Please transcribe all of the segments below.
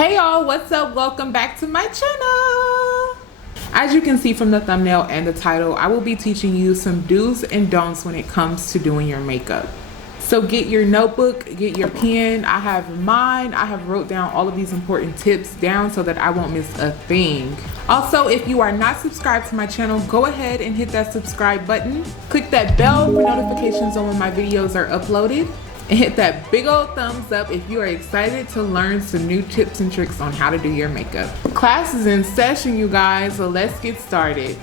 Hey y'all, what's up? Welcome back to my channel. As you can see from the thumbnail and the title, I will be teaching you some do's and don'ts when it comes to doing your makeup. So get your notebook, get your pen. I have mine. I have wrote down all of these important tips down so that I won't miss a thing. Also, if you are not subscribed to my channel, go ahead and hit that subscribe button. Click that bell for notifications on when my videos are uploaded. And hit that big old thumbs up if you are excited to learn some new tips and tricks on how to do your makeup. Class is in session, you guys, so let's get started.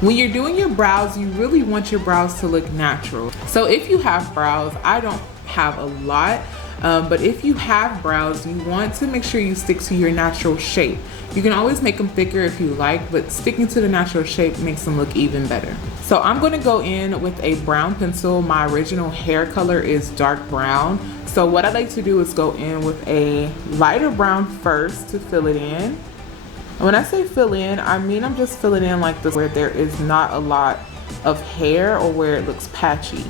When you're doing your brows, you really want your brows to look natural. So if you have brows, I don't have a lot, but if you have brows, you want to make sure you stick to your natural shape. You can always make them thicker if you like, but sticking to the natural shape makes them look even better. So I'm going to go in with a brown pencil. My original hair color is dark brown. So what I like to do is go in with a lighter brown first to fill it in. And when I say fill in, I mean I'm just filling in like this where there is not a lot of hair or where it looks patchy.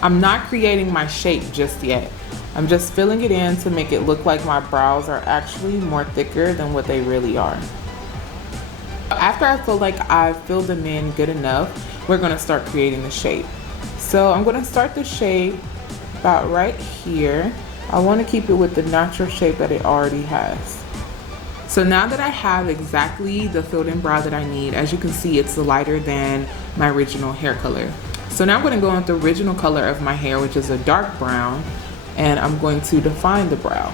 I'm not creating my shape just yet. I'm just filling it in to make it look like my brows are actually more thicker than what they really are. After I feel like I've filled them in good enough, we're gonna start creating the shape. So I'm gonna start the shape about right here. I wanna keep it with the natural shape that it already has. So now that I have exactly the filled in brow that I need, as you can see, it's lighter than my original hair color. So now I'm gonna go with the original color of my hair, which is a dark brown, and I'm going to define the brow.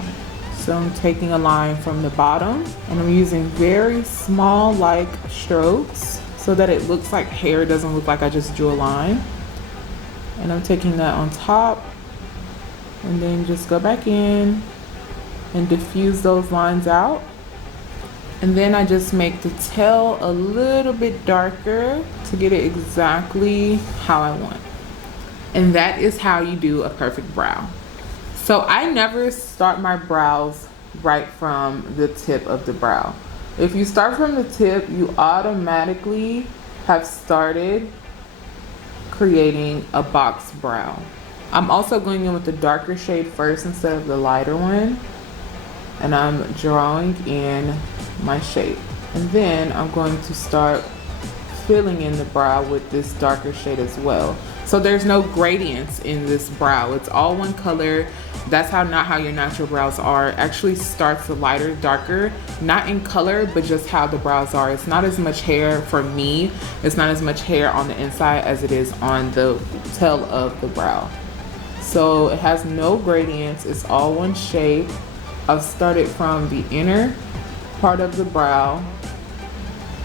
So I'm taking a line from the bottom and I'm using very small like strokes so that it looks like hair, doesn't look like I just drew a line. And I'm taking that on top and then just go back in and diffuse those lines out. And then I just make the tail a little bit darker to get it exactly how I want. And that is how you do a perfect brow. So I never start my brows right from the tip of the brow. If you start from the tip, you automatically have started creating a box brow. I'm also going in with the darker shade first instead of the lighter one. And I'm drawing in my shape. And then I'm going to start filling in the brow with this darker shade as well. So there's no gradients in this brow. It's all one color. That's not how your natural brows are. It actually starts lighter, darker, not in color, but just how the brows are. It's not as much hair for me. It's not as much hair on the inside as it is on the tail of the brow. So it has no gradients. It's all one shape. I've started from the inner part of the brow,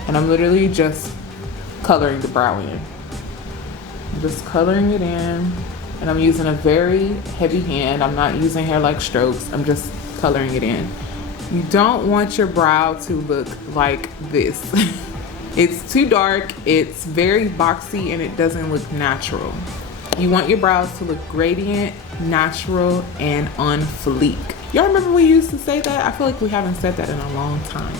and I'm literally just coloring the brow in. I'm just coloring it in. And I'm using a very heavy hand. I'm not using hair-like strokes. I'm just coloring it in. You don't want your brow to look like this. It's too dark, it's very boxy, and it doesn't look natural. You want your brows to look gradient, natural, and on fleek. Y'all remember we used to say that? I feel like we haven't said that in a long time.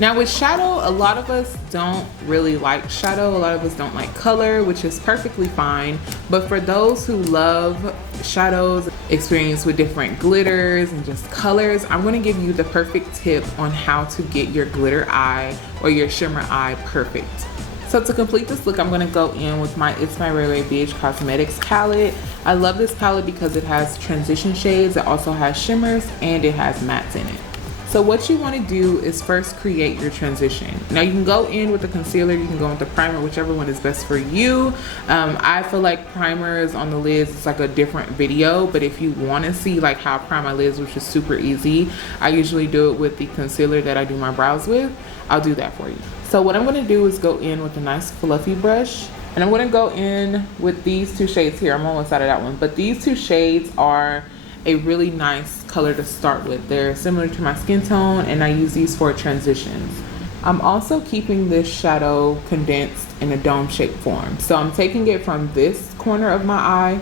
Now with shadow, a lot of us don't really like shadow. A lot of us don't like color, which is perfectly fine. But for those who love shadows, experience with different glitters and just colors, I'm gonna give you the perfect tip on how to get your glitter eye or your shimmer eye perfect. So to complete this look, I'm gonna go in with my It's My Ray Ray BH Cosmetics palette. I love this palette because it has transition shades, it also has shimmers, and it has mattes in it. So what you want to do is first create your transition. Now you can go in with the concealer, you can go with the primer, whichever one is best for you. I feel like primers on the lids is like a different video, but if you want to see like how I prime my lids, which is super easy, I usually do it with the concealer that I do my brows with. I'll do that for you. So what I'm going to do is go in with a nice fluffy brush, and I'm going to go in with these two shades here. I'm almost out of that one, but these two shades are a really nice color to start with. They're similar to my skin tone, and I use these for transitions. I'm also keeping this shadow condensed in a dome shaped form. So I'm taking it from this corner of my eye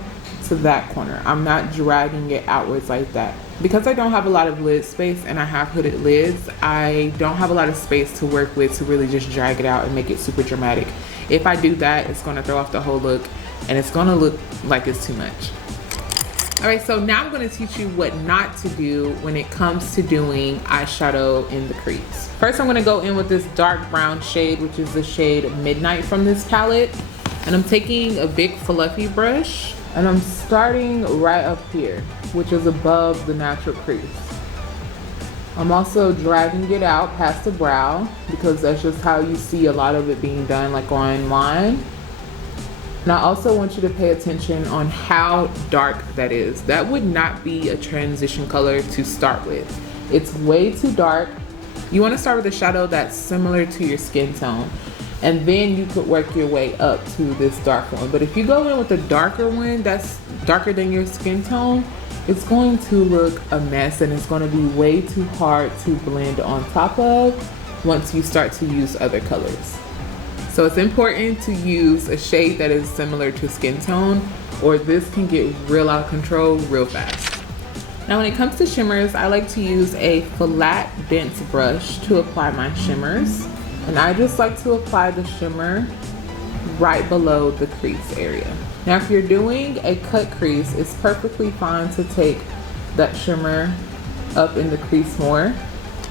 to that corner. I'm not dragging it outwards like that. Because I don't have a lot of lid space and I have hooded lids, I don't have a lot of space to work with to really just drag it out and make it super dramatic. If I do that, it's gonna throw off the whole look. and it's gonna look like it's too much. All right, so now I'm gonna teach you what not to do when it comes to doing eyeshadow in the crease. First, I'm gonna go in with this dark brown shade, which is the shade Midnight from this palette. And I'm taking a big fluffy brush, and I'm starting right up here, which is above the natural crease. I'm also dragging it out past the brow because that's just how you see a lot of it being done, like online. And I also want you to pay attention on how dark that is. That would not be a transition color to start with. It's way too dark. You want to start with a shadow that's similar to your skin tone, and then you could work your way up to this darker one. But if you go in with a darker one that's darker than your skin tone, it's going to look a mess, and it's going to be way too hard to blend on top of once you start to use other colors. So it's important to use a shade that is similar to skin tone, or this can get real out of control real fast. Now when it comes to shimmers, I like to use a flat dense brush to apply my shimmers. And I just like to apply the shimmer right below the crease area. Now if you're doing a cut crease, it's perfectly fine to take that shimmer up in the crease more.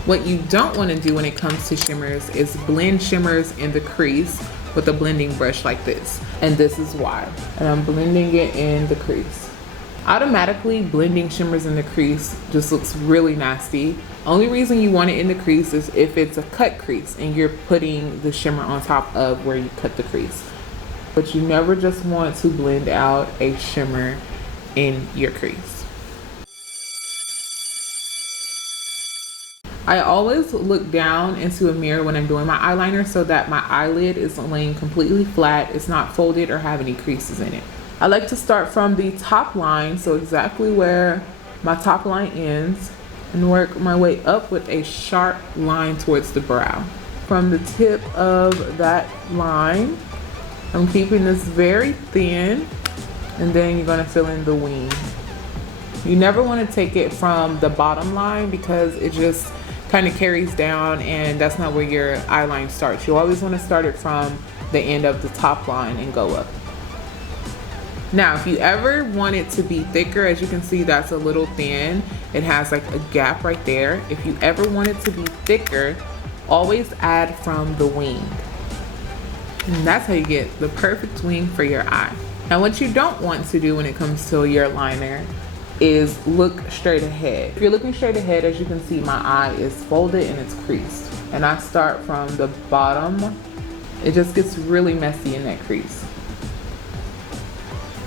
What you don't want to do when it comes to shimmers is blend shimmers in the crease with a blending brush like this. And this is why. And I'm blending it in the crease. Automatically blending shimmers in the crease just looks really nasty. Only reason you want it in the crease is if it's a cut crease and you're putting the shimmer on top of where you cut the crease. But you never just want to blend out a shimmer in your crease. I always look down into a mirror when I'm doing my eyeliner so that my eyelid is laying completely flat, it's not folded or have any creases in it. I like to start from the top line, so exactly where my top line ends, and work my way up with a sharp line towards the brow. From the tip of that line, I'm keeping this very thin, and then you're gonna fill in the wing. You never wanna take it from the bottom line because it just kind of carries down, and that's not where your eyeline starts. You always want to start it from the end of the top line and go up. Now if you ever want it to be thicker, as you can see that's a little thin, it has like a gap right there. If you ever want it to be thicker, always add from the wing, and that's how you get the perfect wing for your eye. Now what you don't want to do when it comes to your liner is look straight ahead. If you're looking straight ahead, as you can see, my eye is folded and it's creased. And I start from the bottom. It just gets really messy in that crease.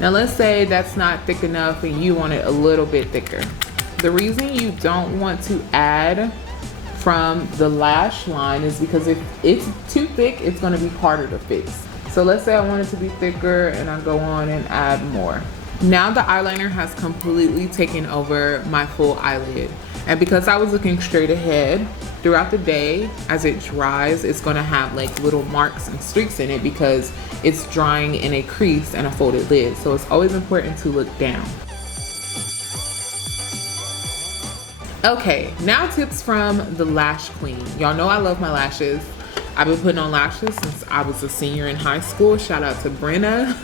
Now let's say that's not thick enough and you want it a little bit thicker. The reason you don't want to add from the lash line is because if it's too thick, it's gonna be harder to fix. So let's say I want it to be thicker and I go on and add more. Now the eyeliner has completely taken over my full eyelid. And because I was looking straight ahead, throughout the day, as it dries, it's gonna have like little marks and streaks in it because it's drying in a crease and a folded lid. So it's always important to look down. Okay, now tips from the lash queen. Y'all know I love my lashes. I've been putting on lashes since I was a senior in high school. Shout out to Brenna.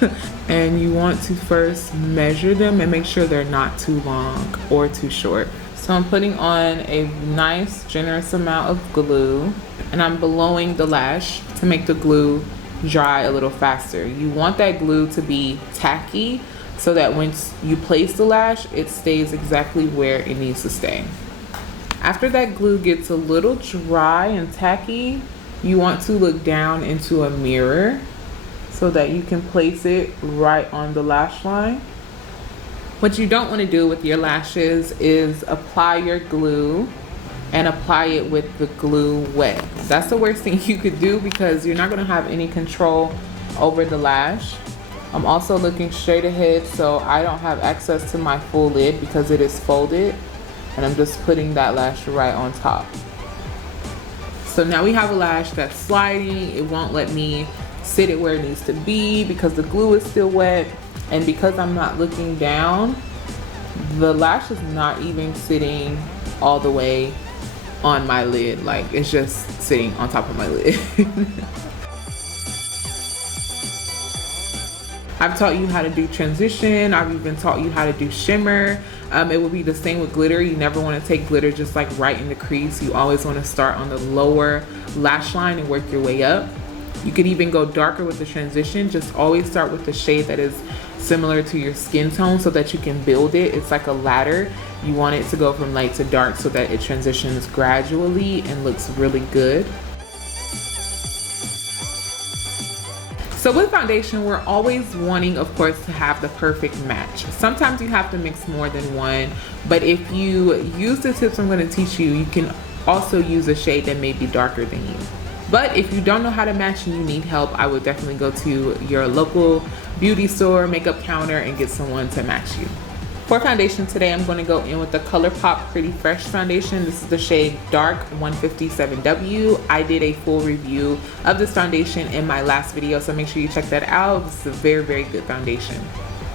And you want to first measure them and make sure they're not too long or too short. So I'm putting on a nice generous amount of glue, and I'm blowing the lash to make the glue dry a little faster. You want that glue to be tacky so that once you place the lash, it stays exactly where it needs to stay. After that glue gets a little dry and tacky, you want to look down into a mirror so that you can place it right on the lash line. What you don't want to do with your lashes is apply your glue and apply it with the glue wet. That's the worst thing you could do because you're not going to have any control over the lash. I'm also looking straight ahead so I don't have access to my full lid because it is folded, and I'm just putting that lash right on top. So now we have a lash that's sliding. It won't let me sit it where it needs to be because the glue is still wet, and because I'm not looking down, the lash is not even sitting all the way on my lid. Like, it's just sitting on top of my lid. I've taught you how to do transition. I've even taught you how to do shimmer. It will be the same with glitter. You never want to take glitter just like right in the crease. You always want to start on the lower lash line and work your way up. You could even go darker with the transition. Just always start with the shade that is similar to your skin tone so that you can build it. It's like a ladder. You want it to go from light to dark so that it transitions gradually and looks really good. So with foundation, we're always wanting, of course, to have the perfect match. Sometimes you have to mix more than one, but if you use the tips I'm going to teach you, you can also use a shade that may be darker than you. But if you don't know how to match and you need help, I would definitely go to your local beauty store, makeup counter, and get someone to match you. For foundation today, I'm going to go in with the ColourPop Pretty Fresh foundation. This is the shade Dark 157W. I did a full review of this foundation in my last video, so make sure you check that out. This is a very, very good foundation.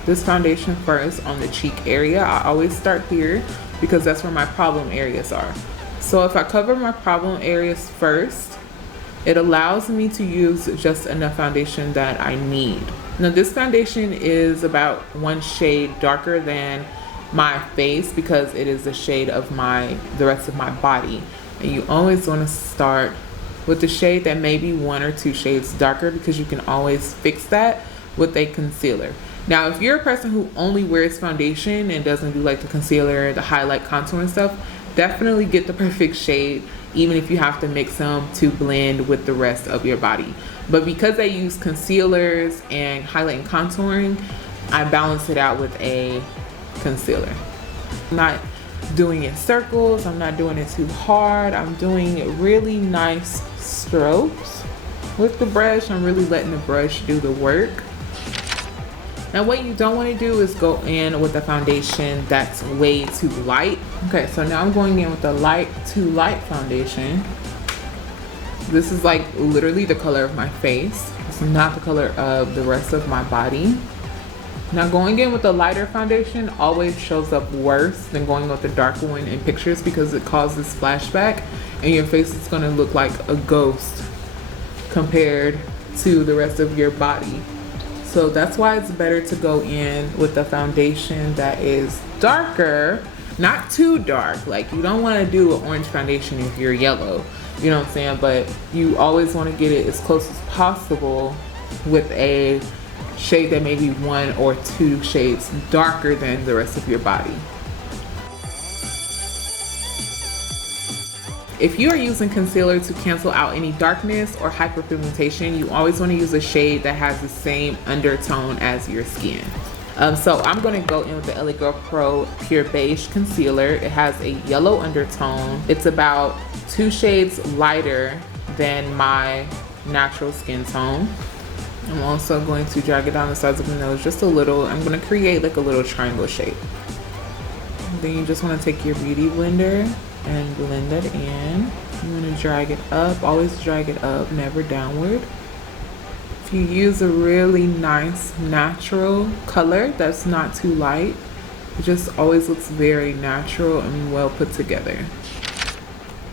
This foundation first on the cheek area. I always start here because that's where my problem areas are. So if I cover my problem areas first, it allows me to use just enough foundation that I need. Now this foundation is about one shade darker than my face because it is the shade of the rest of my body. And you always want to start with the shade that may be 1 or 2 shades darker because you can always fix that with a concealer. Now if you're a person who only wears foundation and doesn't do like the concealer, the highlight, contour and stuff, definitely get the perfect shade, even if you have to mix them to blend with the rest of your body. But because I use concealers and highlight and contouring, I balance it out with a concealer. I'm not doing it circles, I'm not doing it too hard. I'm doing really nice strokes with the brush. I'm really letting the brush do the work. Now what you don't want to do is go in with a foundation that's way too light. Okay, so now I'm going in with the light too light foundation. This is like literally the color of my face. It's not the color of the rest of my body. Now going in with the lighter foundation always shows up worse than going with the darker one in pictures because it causes flashback and your face is going to look like a ghost compared to the rest of your body. So that's why it's better to go in with the foundation that is darker, not too dark. Like you don't want to do an orange foundation if you're yellow, you know what I'm saying? But you always want to get it as close as possible with a shade that may be 1 or 2 shades darker than the rest of your body. If you are using concealer to cancel out any darkness or hyperpigmentation, you always want to use a shade that has the same undertone as your skin. So I'm going to go in with the LA Girl Pro Pure Beige Concealer. It has a yellow undertone. It's about 2 shades lighter than my natural skin tone. I'm also going to drag it down the sides of my nose just a little. I'm going to create like a little triangle shape. And then you just want to take your beauty blender and blend it in. You want to drag it up, always drag it up, never downward. If you use a really nice natural color that's not too light, it just always looks very natural and well put together.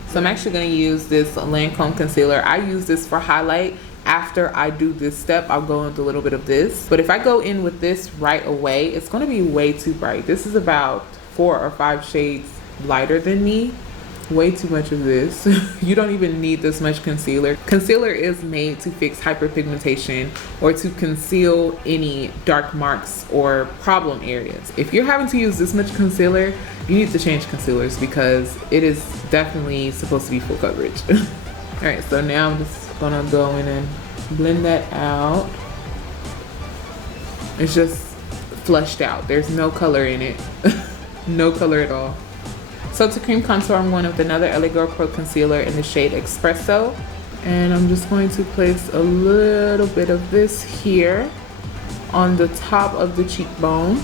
So I'm actually going to use this Lancome concealer. I use this for highlight. After I do this step, I'll go into a little bit of this. But if I go in with this right away, it's going to be way too bright. This is about 4 or 5 shades lighter than me. Way too much of this. You don't even need this much concealer. Concealer is made to fix hyperpigmentation or to conceal any dark marks or problem areas. If you're having to use this much concealer, you need to change concealers because it is definitely supposed to be full coverage. All right, so now I'm just gonna go in and blend that out. It's just flushed out. There's no color in it. No color at all. So to cream contour, I'm going with another LA Girl Pro concealer in the shade Espresso. And I'm just going to place a little bit of this here on the top of the cheekbone.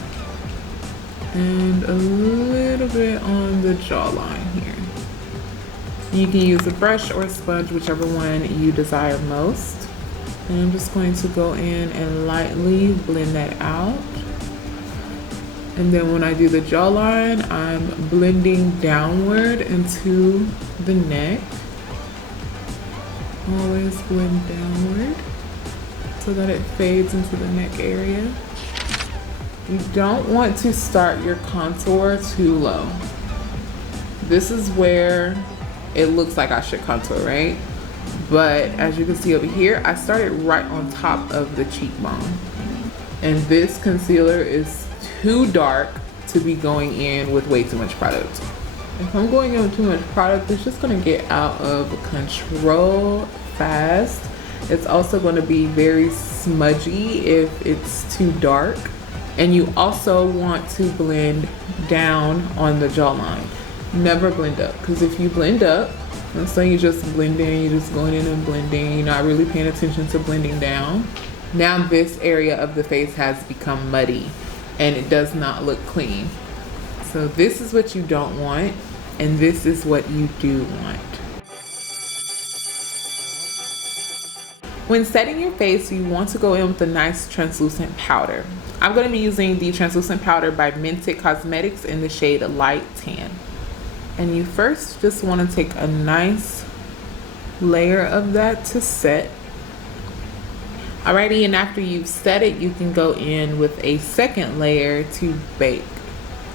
And a little bit on the jawline here. You can use a brush or a sponge, whichever one you desire most. And I'm just going to go in and lightly blend that out. And then when I do the jawline, I'm blending downward into the neck. Always blend downward. so that it fades into the neck area. You don't want to start your contour too low. This is where it looks like I should contour, right? But as you can see over here, I started right on top of the cheekbone. And this concealer is too dark to be going in with way too much product. If I'm going in with too much product, it's just gonna get out of control fast. It's also gonna be very smudgy if it's too dark. And you also want to blend down on the jawline. Never blend up, because if you blend up, let's say you just blend in, you're just going in and blending, you're not really paying attention to blending down. Now this area of the face has become muddy and it does not look clean. So this is what you don't want, and this is what you do want. When setting your face, you want to go in with a nice translucent powder. I'm going to be using the translucent powder by Mented Cosmetics in the shade Light Tan. And you first just want to take a nice layer of that to set. Alrighty, and after you've set it, you can go in with a second layer to bake.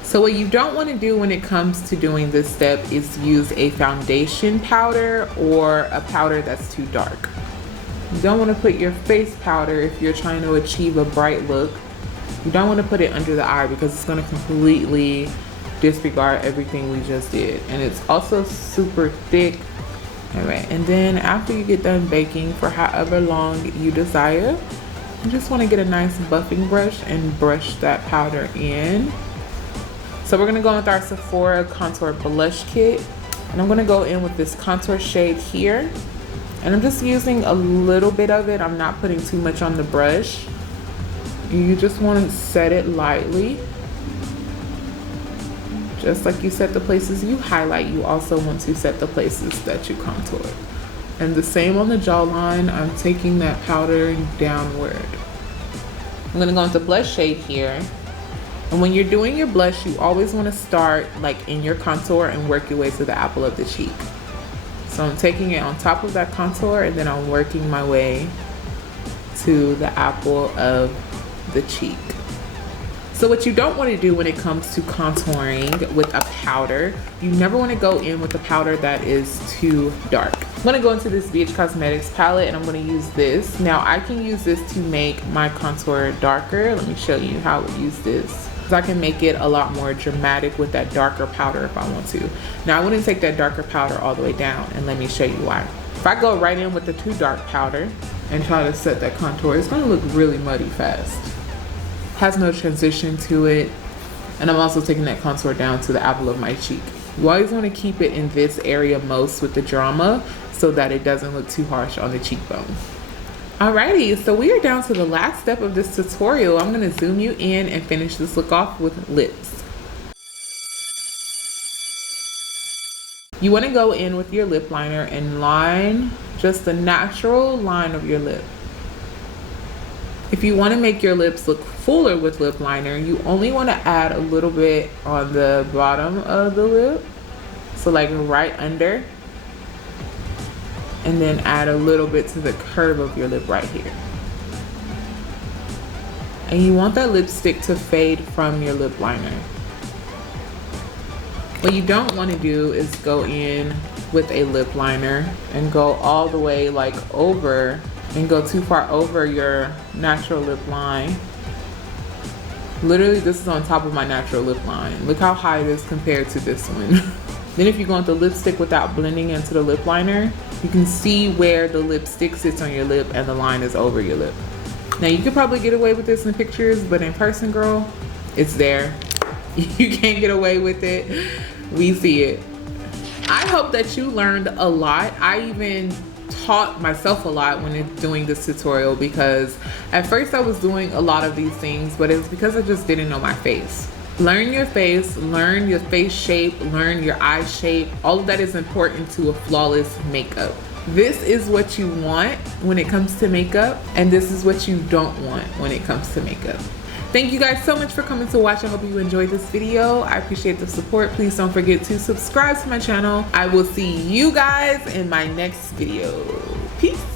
So what you don't want to do when it comes to doing this step is use a foundation powder or a powder that's too dark. You don't want to put your face powder if you're trying to achieve a bright look. You don't want to put it under the eye because it's going to completely disregard everything we just did. And it's also super thick. Alright, and then after you get done baking for however long you desire, you just want to get a nice buffing brush and brush that powder in. So we're going to go with our Sephora Contour Blush Kit. And I'm going to go in with this contour shade here. And I'm just using a little bit of it. I'm not putting too much on the brush. You just want to set it lightly. Just like you set the places you highlight, you also want to set the places that you contour. And the same on the jawline, I'm taking that powder downward. I'm gonna go into blush shade here. And when you're doing your blush, you always wanna start like in your contour and work your way to the apple of the cheek. So I'm taking it on top of that contour and then I'm working my way to the apple of the cheek. So what you don't want to do when it comes to contouring with a powder, you never want to go in with a powder that is too dark. I'm going to go into this BH Cosmetics palette and I'm going to use this. Now I can use this to make my contour darker. Let me show you how I use this. Because I can make it a lot more dramatic with that darker powder if I want to. Now I wouldn't take that darker powder all the way down, and let me show you why. If I go right in with the too dark powder and try to set that contour, it's going to look really muddy fast. Has no transition to it, and I'm also taking that contour down to the apple of my cheek. You always want to keep it in this area most with the drama so that it doesn't look too harsh on the cheekbone. Alrighty, so we are down to the last step of this tutorial. I'm going to zoom you in and finish this look off with lips. You want to go in with your lip liner and line just the natural line of your lip. If you want to make your lips look fuller with lip liner, you only want to add a little bit on the bottom of the lip. So like right under. And then add a little bit to the curve of your lip right here. And you want that lipstick to fade from your lip liner. What you don't want to do is go in with a lip liner and go all the way like over and go too far over your natural lip line. Literally, this is on top of my natural lip line. Look how high it is compared to this one. Then if you go into lipstick without blending into the lip liner, you can see where the lipstick sits on your lip and the line is over your lip. Now you could probably get away with this in pictures, but in person, girl, it's there. You can't get away with it. We see it. I hope that you learned a lot. I even taught myself a lot when doing this tutorial, because at first I was doing a lot of these things, but it's because I just didn't know my face. Learn your face, learn your face shape, learn your eye shape. All of that is important to a flawless makeup. This is what you want when it comes to makeup, and this is what you don't want when it comes to makeup. Thank you guys so much for coming to watch. I hope you enjoyed this video. I appreciate the support. Please don't forget to subscribe to my channel. I will see you guys in my next video. Peace.